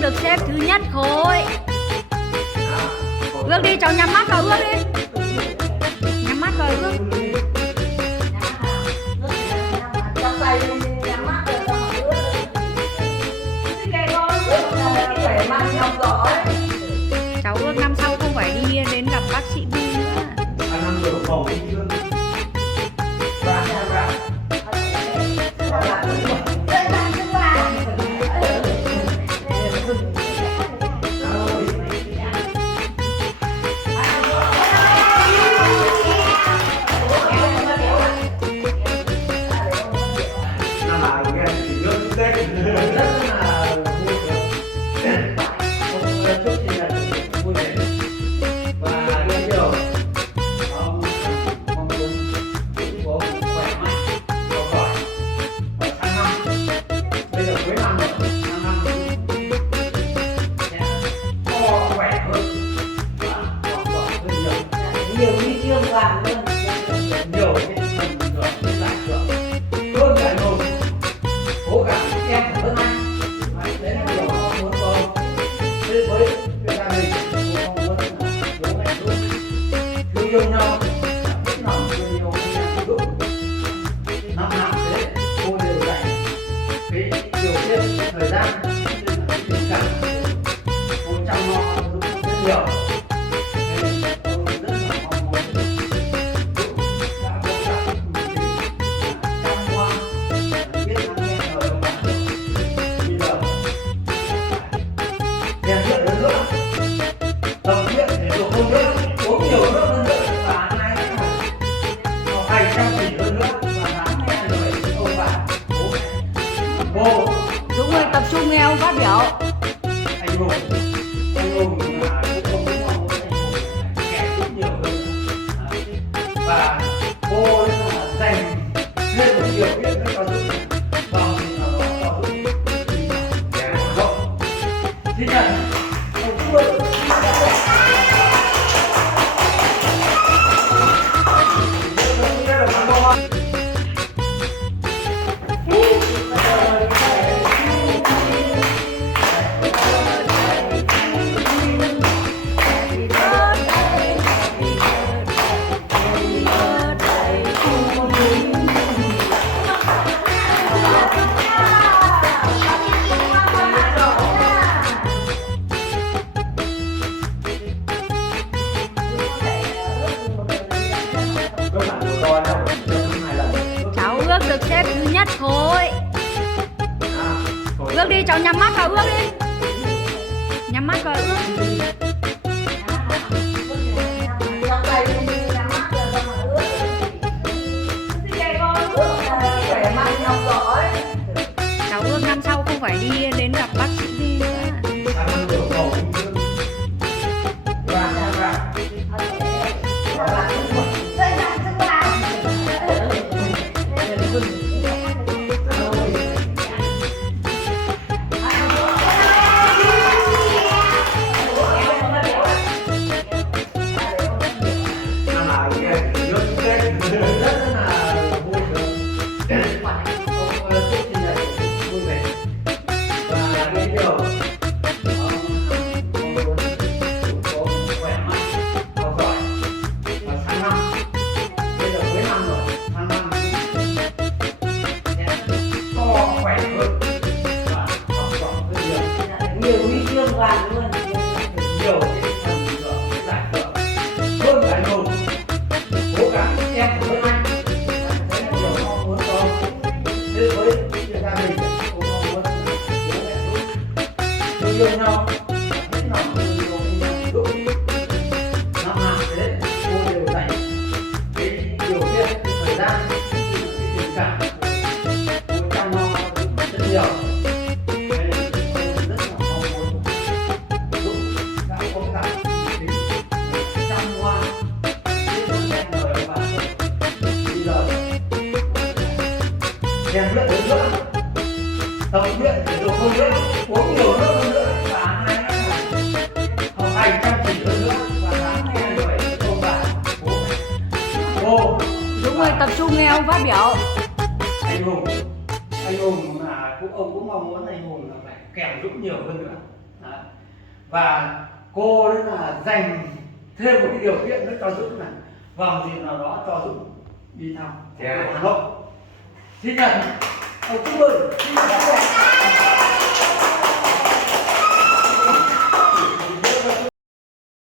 Được xếp thứ nhất khối. Ước đi cháu, nhắm mắt vào ước đi. Nhắm mắt vào ước. Cháu ước năm sau không phải đi đến gặp bác sĩ Bu nữa. Nhiều huy chương vàng luôn, nhiều cái phần thưởng, cái giải thưởng hơn cả nồi. Cố gắng em phải hơn anh, đấy là điều mong muốn con. Thế với cái gia đình, cô mong muốn là bố mẹ giúp thương yêu nhau, biết lòng thương yêu nhau giúp. Năm nào thế cô đều dành cái điều kiện, cái thời gian, cái tình cảm, cô chăm lo giúp rất nhiều. Dũng ơi, tập trung nghe ông phát biểu. Anh Hùng là cũng không muốn mong muốn anh Hùng kẻ cũng nhiều hơn. Và cô là dành thêm một điều kiện cho Dũng vào thì nó cho Dũng để hoạt động. Sinh nhật ông tuổi. Cháu ước được xếp thứ nhất khối. Ước đi cháu, nhắm mắt vào ước đi. Nhắm mắt vào ước. Cháu ước năm sau không phải đi đến gặp bác sĩ đi nữa. nhiều huy chương vàng luôn, nhiều cái phần thưởng, cái giải thưởng hơn cả nồi. Cố gắng em phải hơn anh, đấy là điều mong muốn con. Thế với cái gia đình, cô mong muốn bố mẹ giúp thương yêu nhau, biết lòng thương yêu nhau giúp. Năm nào thế cô đều dành cái điều kiện, cái thời gian, cái tình cảm, cô chăm lo rất nhiều. rèn luyện hơn nữa, tập luyện thể dục hơn nữa, uống nhiều nước hơn nữa, và hai học hành chăm chỉ hơn nữa, và tháng 27 ông bà cô Dũng ơi, tập trung nghe ông phát biểu. anh Hùng là ông cũng mong muốn anh Hùng là phải kèm Dũng nhiều hơn nữa. Đấy. Và cô đấy là dành thêm một cái điều kiện nữa cho Dũng này, vào dịp nào đó cho Dũng đi thăm Hà Nội sinh nhật. Chúc mừng sinh nhật.